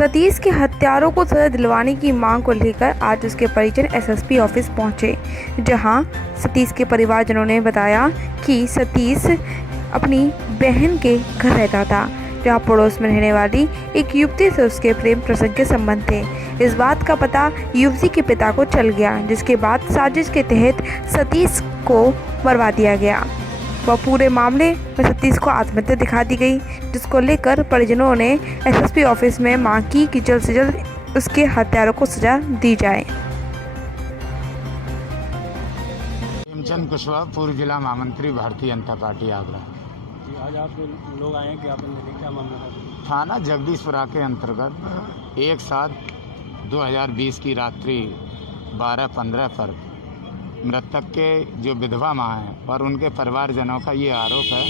सतीश के हत्यारों को सजा दिलवाने की मांग को लेकर आज उसके परिजन एसएसपी ऑफिस पहुंचे, जहां सतीश के परिवारजनों ने बताया कि सतीश अपनी बहन के घर रहता था, जहां पड़ोस में रहने वाली एक युवती से उसके प्रेम प्रसंग के संबंध थे। इस बात का पता युवती के पिता को चल गया, जिसके बाद साजिश के तहत सतीश को मरवा दिया गया। वह पूरे मामले में सतीश को आत्महत्या दिखा दी गई, जिसको लेकर परिजनों ने एसएसपी ऑफिस में मांग की कि जल्द से जल्द उसके हत्यारों को सजा दी जाए। प्रेमचंद कुशवाहा, पूर्व जिला महामंत्री, भारतीय जनता पार्टी, आगरा। आज आप लोग आए हैं ज्ञापन देने, क्या मामला है? थाना जगदीशपुरा के अंतर्गत 1/7/2020 की रात्रि 12:15 पर मृतक के जो विधवा माँ हैं और उनके परिवारजनों का ये आरोप है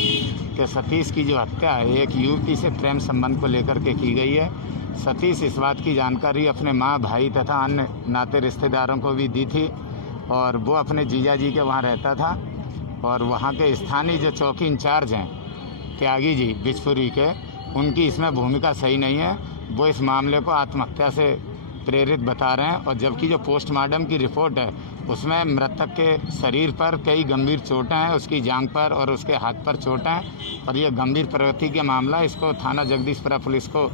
कि सतीश की जो हत्या है एक युवती से प्रेम संबंध को लेकर के की गई है। सतीश इस बात की जानकारी अपने माँ, भाई तथा अन्य नाते रिश्तेदारों को भी दी थी और वो अपने जीजा जी के वहाँ रहता था और वहाँ के स्थानीय जो चौकी इंचार्ज हैं त्यागी जी बिजपुरी के, उनकी इसमें भूमिका सही नहीं है। वो इस मामले को आत्महत्या से प्रेरित बता रहे हैं और जबकि जो पोस्टमार्टम की रिपोर्ट है उसमें मृतक के शरीर पर कई गंभीर चोटें हैं, उसकी जांघ पर और उसके हाथ पर चोटें हैं और ये गंभीर प्रवृत्ति का मामला, इसको थाना जगदीशपुरा पुलिस को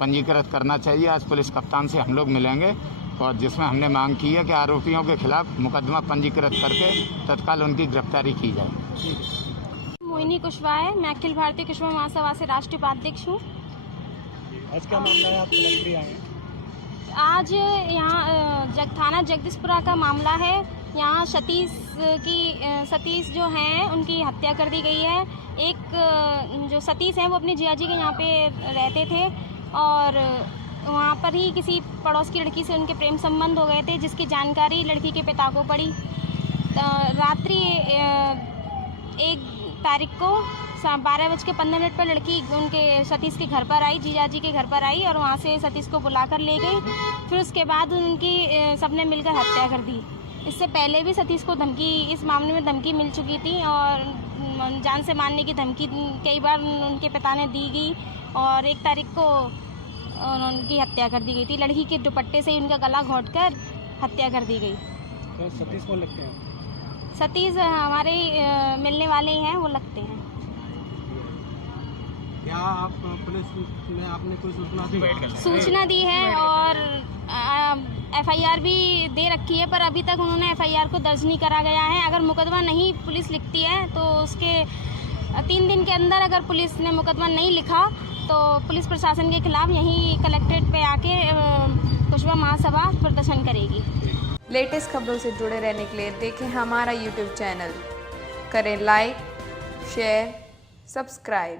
पंजीकृत करना चाहिए। आज पुलिस कप्तान से हम लोग मिलेंगे और जिसमें हमने मांग की है कि आरोपियों के खिलाफ मुकदमा पंजीकृत करके तत्काल उनकी गिरफ्तारी की जाए। मोहिनी कुशवाहा है, मैं अखिल भारतीय कुशवाहा महासभा से राष्ट्रीय उपाध्यक्ष हूँ। आज क्या मामला है? आप कलेक्ट्री आए हैं? आज यहाँ थाना जगदीशपुरा का मामला है। यहाँ सतीश जो हैं उनकी हत्या कर दी गई है। एक जो सतीश हैं वो अपने जिया जी के यहाँ पे रहते थे और वहाँ पर ही किसी पड़ोस की लड़की से उनके प्रेम संबंध हो गए थे, जिसकी जानकारी लड़की के पिता को पड़ी। रात्रि 1 तारीख को 12:15 पर लड़की उनके सतीश के घर पर आई, जीजा जी के घर पर आई और वहाँ से सतीश को बुलाकर ले गई। फिर उसके बाद उनकी सबने मिलकर हत्या कर दी। इससे पहले भी सतीश को इस मामले में धमकी मिल चुकी थी और जान से मारने की धमकी कई बार उनके पिता ने दी गई और 1 तारीख को उनकी हत्या कर दी गई थी। लड़की के दुपट्टे से ही उनका गला घोंटकर हत्या कर दी गई। तो सतीश कौन लगते हैं? सतीश हमारे मिलने वाले हैं, वो लगते हैं। क्या आप पुलिस में आपने कोई सूचना दी है और एफआईआर भी दे रखी है, पर अभी तक उन्होंने एफआईआर को दर्ज नहीं करा गया है। अगर मुकदमा नहीं पुलिस लिखती है तो उसके 3 दिन के अंदर अगर पुलिस ने मुकदमा नहीं लिखा तो पुलिस प्रशासन के खिलाफ यहीं कलेक्ट्रेट पे आके कुशवाहा महासभा प्रदर्शन करेगी। लेटेस्ट खबरों से जुड़े रहने के लिए देखें हमारा यूट्यूब चैनल, करें लाइक, शेयर, सब्सक्राइब।